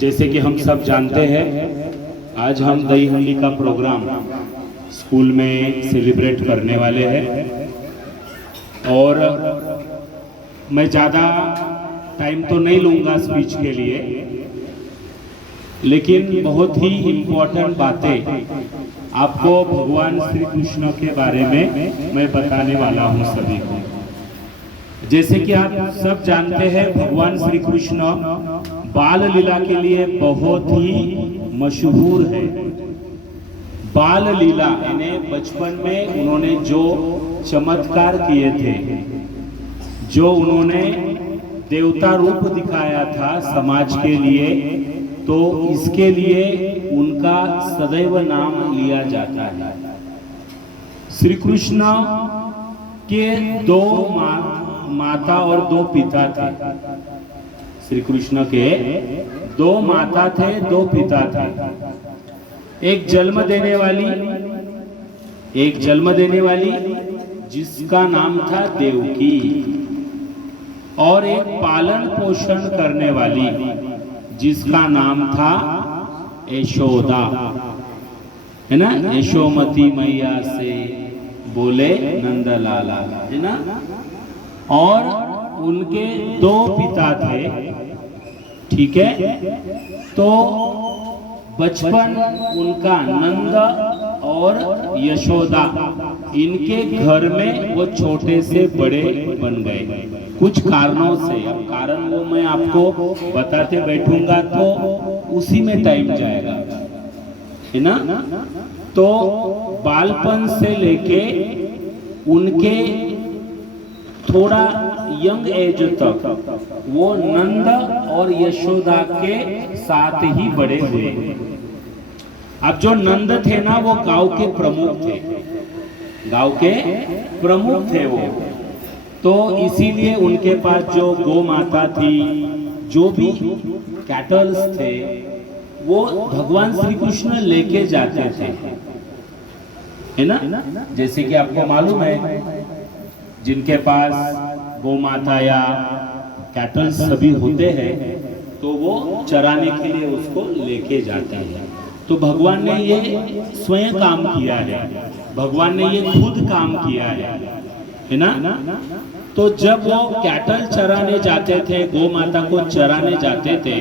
जैसे कि हम सब जानते हैं, आज हम दही हंडी का प्रोग्राम स्कूल में सेलिब्रेट करने वाले हैं। और मैं ज़्यादा टाइम तो नहीं लूँगा स्पीच के लिए, लेकिन बहुत ही इम्पोर्टेंट बातें आपको भगवान श्री कृष्ण के बारे में मैं बताने वाला हूँ सभी को। जैसे कि आप सब जानते हैं, भगवान श्री कृष्ण बाल लीला के लिए बहुत ही मशहूर है। बाल लीला यानी बचपन में उन्होंने जो चमत्कार किए थे, जो उन्होंने देवता रूप दिखाया था समाज के लिए, तो इसके लिए उनका सदैव नाम लिया जाता है। श्री कृष्ण के दो माता और दो पिता थे। श्री कृष्ण के दो माता थे, दो पिता थे। एक जन्म देने वाली जिसका नाम था देवकी, और एक पालन पोषण करने वाली जिसका नाम था यशोदा, है ना। यशोमती मैया से बोले नंदलाला, है ना। और उनके दो पिता थे, ठीक है। तो बचपन उनका नंद और यशोदा, इनके घर में वो छोटे से बड़े बन गए कुछ कारणों से। अब कारण वो मैं आपको बताते बैठूंगा तो उसी में टाइम जाएगा, है ना। तो बालपन से लेके उनके थोड़ा यंग एज तक वो नंद और यशोदा के साथ ही बड़े हुए। अब जो नंद थे ना, वो गांव के प्रमुख थे वो। तो इसीलिए उनके पास जो गौ माता थी, जो भी कैटल्स थे, वो भगवान श्री कृष्ण लेके जाते थे, है ना। जैसे कि आपको मालूम है, जिनके पास गौ माता या कैटल्स सभी होते हैं, तो वो चराने के लिए उसको लेके जाते हैं। तो भगवान ने ये स्वयं काम किया है, भगवान ने ये खुद काम किया है ना। तो जब वो कैटल चराने जाते थे, गौ माता को चराने जाते थे,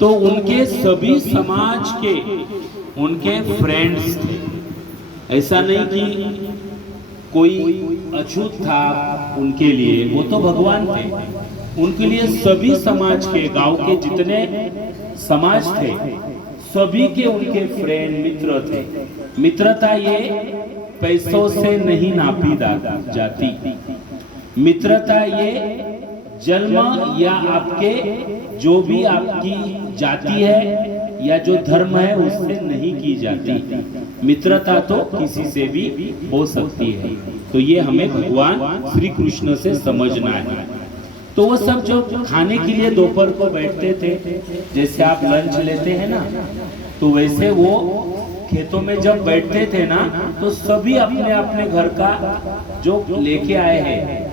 तो उनके सभी समाज के उनके फ्रेंड्स थे। ऐसा नहीं कि कोई अछूत था उनके लिए, वो तो भगवान थे। उनके लिए सभी समाज के, गांव के जितने समाज थे, सभी के उनके फ्रेंड मित्र थे। मित्रता ये पैसों से नहीं नापी जाती। मित्रता ये जन्म या आपके जो भी आपकी जाति है या जो धर्म है उससे नहीं की जाती। मित्रता तो किसी से भी हो सकती है। तो ये हमें भगवान श्री कृष्ण से समझना है। तो वो सब जो खाने के लिए दोपहर को बैठते थे, जैसे आप लंच लेते हैं ना, तो वैसे वो खेतों में जब बैठते थे ना, तो सभी अपने अपने घर का जो लेके आए हैं,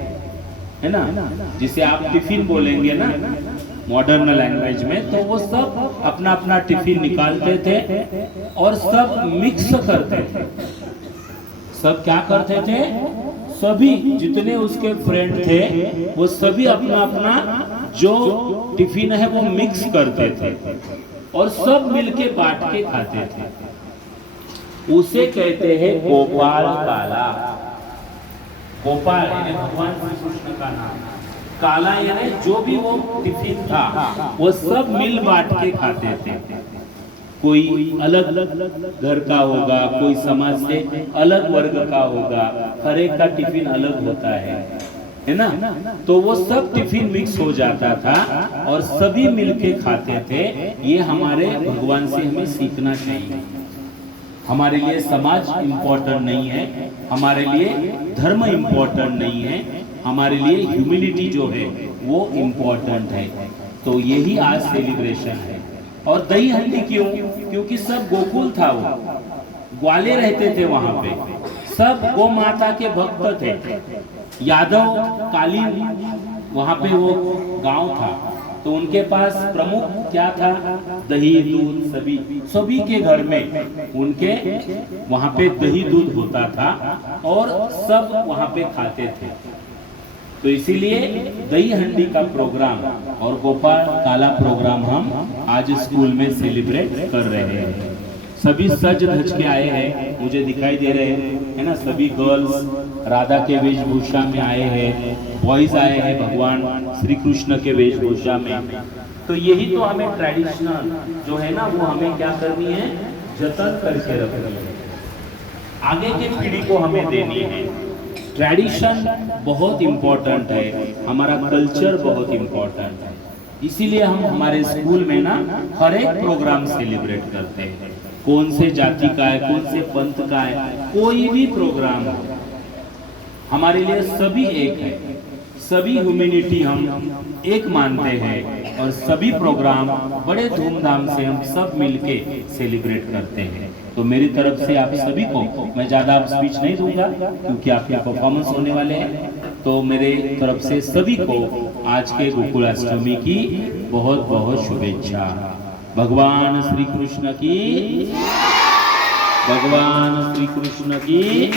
है ना, जिसे आप टिफिन बोलेंगे ना मॉडर्न लैंग्वेज में, तो वो सब अपना अपना टिफिन निकालते थे और सब मिक्स करते थे। सब क्या करते थे, सभी जितने उसके फ्रेंड थे वो सभी अपना अपना जो टिफिन है वो मिक्स करते थे और सब मिलके बांट के खाते थे। उसे कहते हैं गोपाल काला। गोपाल यानी भगवान श्री कृष्ण का नाम, काला यानी जो भी वो टिफिन था वो सब मिल बांट के खाते थे। कोई अलग घर का होगा, कोई समाज से अलग वर्ग का होगा, हर एक का टिफिन अलग होता है ना। तो वो सब टिफिन मिक्स हो जाता था और सभी मिलके खाते थे। ये हमारे भगवान से हमें सीखना चाहिए। हमारे लिए समाज इम्पोर्टेंट नहीं है, हमारे लिए धर्म इम्पोर्टेंट नहीं है, हमारे लिए ह्यूमिलिटी जो है वो इम्पोर्टेंट है। तो यही आज सेलिब्रेशन है। और दही हंडी क्यों? क्योंकि सब गोकुल था, वो ग्वाले रहते थे वहां पे, सब गौ माता के भक्त थे। यादव कालीन वहां पे वो गांव था, तो उनके पास प्रमुख क्या था? दही दूध। सभी सभी के घर में उनके वहां पे दही दूध होता था और सब वहां पे खाते थे। तो इसीलिए दही हंडी का प्रोग्राम और गोपाल काला प्रोग्राम हम आज स्कूल में सेलिब्रेट कर रहे हैं। सभी सज धज के आए हैं, मुझे दिखाई दे रहे हैं, है ना। सभी गर्ल्स राधा के वेशभूषा में आए हैं, बॉयज आए हैं भगवान श्री कृष्ण के वेशभूषा में। तो यही तो हमें ट्रेडिशनल जो है ना, वो हमें क्या करनी है? जतन करके रखनी है, आगे की पीढ़ी को हमें देनी है। ट्रेडिशन बहुत इम्पोर्टेंट है, हमारा कल्चर बहुत इम्पोर्टेंट है। इसीलिए हम हमारे स्कूल में ना हर एक प्रोग्राम सेलिब्रेट करते हैं। कौन से जाति का है, कौन से पंथ का है, कोई भी प्रोग्राम हो, हमारे लिए सभी एक है। सभी ह्यूमैनिटी हम एक मानते हैं और सभी प्रोग्राम बड़े धूमधाम से हम सब मिलके सेलिब्रेट करते हैं। तो मेरी तरफ से आप सभी को, मैं ज़्यादा स्पीच नहीं दूंगा क्योंकि आपके परफॉर्मेंस होने वाले हैं। तो मेरे तरफ से सभी को आज के गोकुलाष्टमी की बहुत बहुत शुभेच्छा। भगवान श्री कृष्ण की, भगवान श्री कृष्ण की।